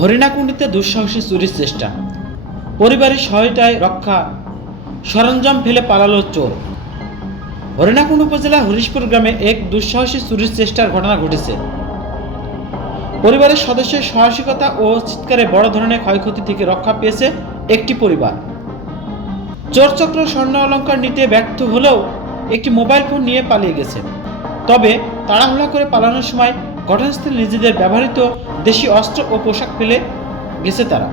হরিণাকুণ্ডিতে দুঃসাহসী চুরির চেষ্টা, পরিবারের সহায়তায় রক্ষা, সরঞ্জাম ফেলে পালালো চোর। হরিণাকুণ্ড উপজেলা হরিশপুর গ্রামে এক দুঃসাহসী চুরির চেষ্টার ঘটনা ঘটেছে। পরিবারের সদস্যের সাহসিকতা ও চিৎকারে বড় ধরনের ক্ষয়ক্ষতি থেকে রক্ষা পেয়েছে একটি পরিবার। চোরচক্র স্বর্ণ অলংকার নিতে ব্যর্থ হলেও একটি মোবাইল ফোন নিয়ে পালিয়ে গেছে। তবে তাড়াহুড়া করে পালানোর সময় ঘটনাস্থলে নিজেদের ব্যবহৃত দেশি অস্ত্র ও পোশাক ফেলে গেছে তারা।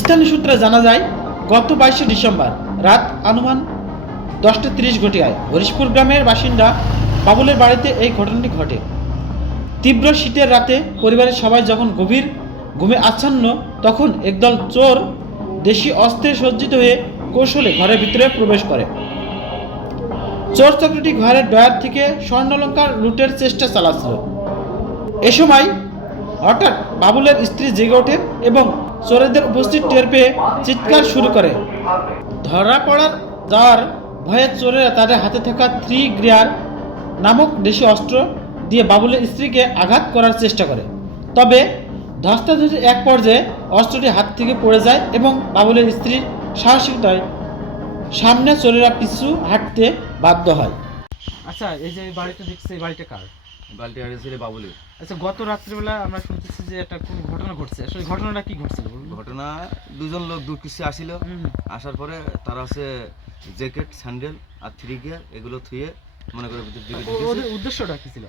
স্থানীয় সূত্রে জানা যায়, গত 22শে ডিসেম্বর রাত আনুমান 10:30 ঘটিকায় হরিশপুর গ্রামের বাসিন্দা বাবুলের বাড়িতে এই ঘটনাটি ঘটে। তীব্র শীতের রাতে পরিবারের সবাই যখন গভীর ঘুমে আচ্ছন্ন, তখন একদল চোর দেশি অস্ত্রে সজ্জিত হয়ে কৌশলে ঘরের ভিতরে প্রবেশ করে। চোর চক্রটি ঘরের ডয়ার থেকে স্বর্ণালংকার লুটের চেষ্টা চালাচ্ছিল। এ সময় হঠাৎ বাবুলের স্ত্রী জেগে ওঠে এবং চোরেদের উপস্থিত টের পেয়ে চিৎকার শুরু করে। ধরা পড়ার যাওয়ার ভয়ে চোরেরা তাদের হাতে থাকা 3 গ্রেয়ার নামক দেশি অস্ত্র দিয়ে বাবুলের স্ত্রীকে আঘাত করার চেষ্টা করে। তবে ধস্তাধস্তির এক পর্যায়ে অস্ত্রটি হাত থেকে পড়ে যায় এবং বাবুলের স্ত্রীর সাহসিকতায় সামনে চোরেরা পিছু হাঁটতে বাধ্য হয়। আচ্ছা, এই যে বাড়িটা দেখছি, এই বাড়িটা কার? বালতি হারিয়েছিল বাবুলের। আচ্ছা, গত রাত্রিবেলা আমরা শুনতেছি যে একটা কোন ঘটনা ঘটছে। আসলে ঘটনাটা কি ঘটছিল বলুন? ঘটনা, দুজন লোক দুর্কৃষে আসিল। আসার পরে তারা হচ্ছে জ্যাকেট, স্যান্ডেল আর 3 গিয়ার এগুলো থুয়ে মনে করে ভিতর দিকে ঢুকেছে। ওদের উদ্দেশ্যটা কি ছিল?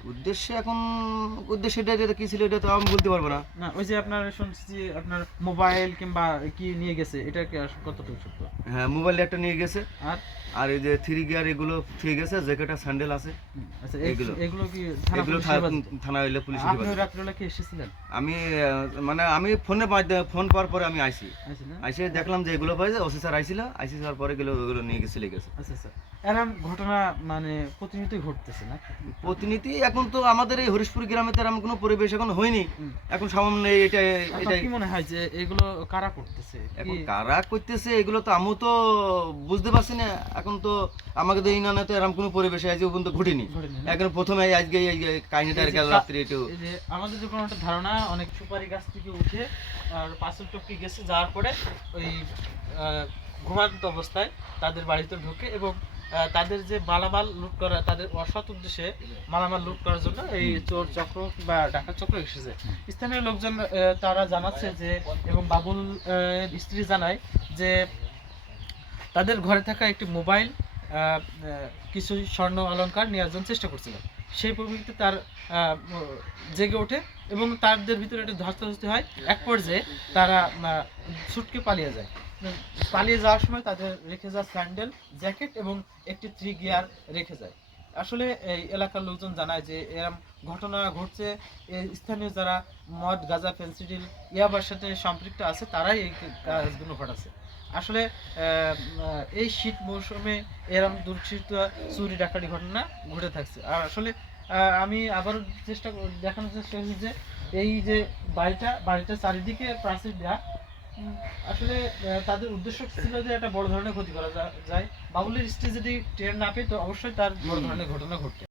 উদ্দেশ্যটা যেটা কি ছিল এটা তো আমি বলতে পারবো না। না, ওই যে আপনার শুনছি যে আপনার মোবাইল কিংবা কি নিয়ে গেছে, এটা কি কতটুকু সত্য? হ্যাঁ, মোবাইল একটা নিয়ে গেছে আর আর এই যে 3 গিয়ার এগুলো থুয়ে গেছে, জ্যাকেট আর স্যান্ডেল আছে। আচ্ছা, এগুলো কি এগুলো থানা হইলে পুলিশ। আপনি রাত্রিবেলা কি এসেছিলেন? আমি মানে আমি ফোন পাওয়ার পরে আমি আইসি দেখলাম যে এগুলো পাইছে। ওসি স্যার আইসি স্যার পরে ওগুলো নিয়ে গেছে লেগেছে। আচ্ছা আচ্ছা, এরকম ঘটনা মানে প্রতিনিয়তই ঘটতেছে না? প্রতিনিধি এখন তো আমাদের এই হরিশপুর গ্রামে তো এরকম কোনো পরিবেশ এখন হয়নি। এখন সামনে এটা কি মনে হয় যে এগুলো কারা করতেছে? এখন কারা করতেছে এগুলো তো আমিও তো বুঝতে পারছি না। এখন তো আমাকে তো এই নানা তো এরকম কোনো পরিবেশে আজ পর্যন্ত ঘটেনি। এখন প্রথমে আজকে এই কাহিনীটা গেল রাত্রে একটু। আমাদের যখন একটা ধারণা, অনেক সুপারি গাছ থেকে উঠে আর পাঁচিল টপকে গেছে, যাওয়ার পরে ওই ঘুমান্ত অবস্থায় তাদের বাড়িতে ঢোকে এবং তাদের যে মালামাল লুট করা, তাদের অসৎ উদ্দেশ্যে মালামাল লুট করার জন্য এই চোর চক্র বা ডাকাত চক্র এসেছে। স্থানীয় লোকজন তারা জানাচ্ছে যে, এবং বাবুল স্ত্রী জানায় যে তাদের ঘরে থাকা একটি মোবাইল, কিছু স্বর্ণ অলংকার নেওয়ার জন্য চেষ্টা করছিল। সেই পরিপ্রেক্ষিতে তার জেগে ওঠে এবং তাদের ভিতরে একটা ধস্তাধস্তি হয়। এক পর্যায়ে তারা ছুটকে পালিয়ে যায়। পালিয়ে যাওয়ার সময় তাদের রেখে যাওয়া স্যান্ডেল, জ্যাকেট এবং একটি 3 গিয়ার রেখে যায়। আসলে এই এলাকার লোকজন জানায় যে এরকম ঘটনা ঘটছে, স্থানীয় যারা মদ, গাঁজা, ফেন্সিডিল, ইয়াবার সাথে সম্পৃক্ত আছে, তারাই এই কাজগুলো ঘটাচ্ছে। আসলে এই শীত মৌসুমে এরকম দুর্চিত চুরি ডাকাতি ঘটনা ঘটে থাকছে। আর আসলে আমি আবারও দেখানোর চেষ্টা করছি যে এই যে বাড়িটা চারিদিকে প্রাচীর দেওয়া, আসলে তাদের উদ্দেশ্য ছিল যে একটা বড় ধরনের ক্ষতি করা যায়। বাবুলের স্ত্রী যদি টের না পেত, অবশ্যই তার বড় ধরনের ঘটনা ঘটত।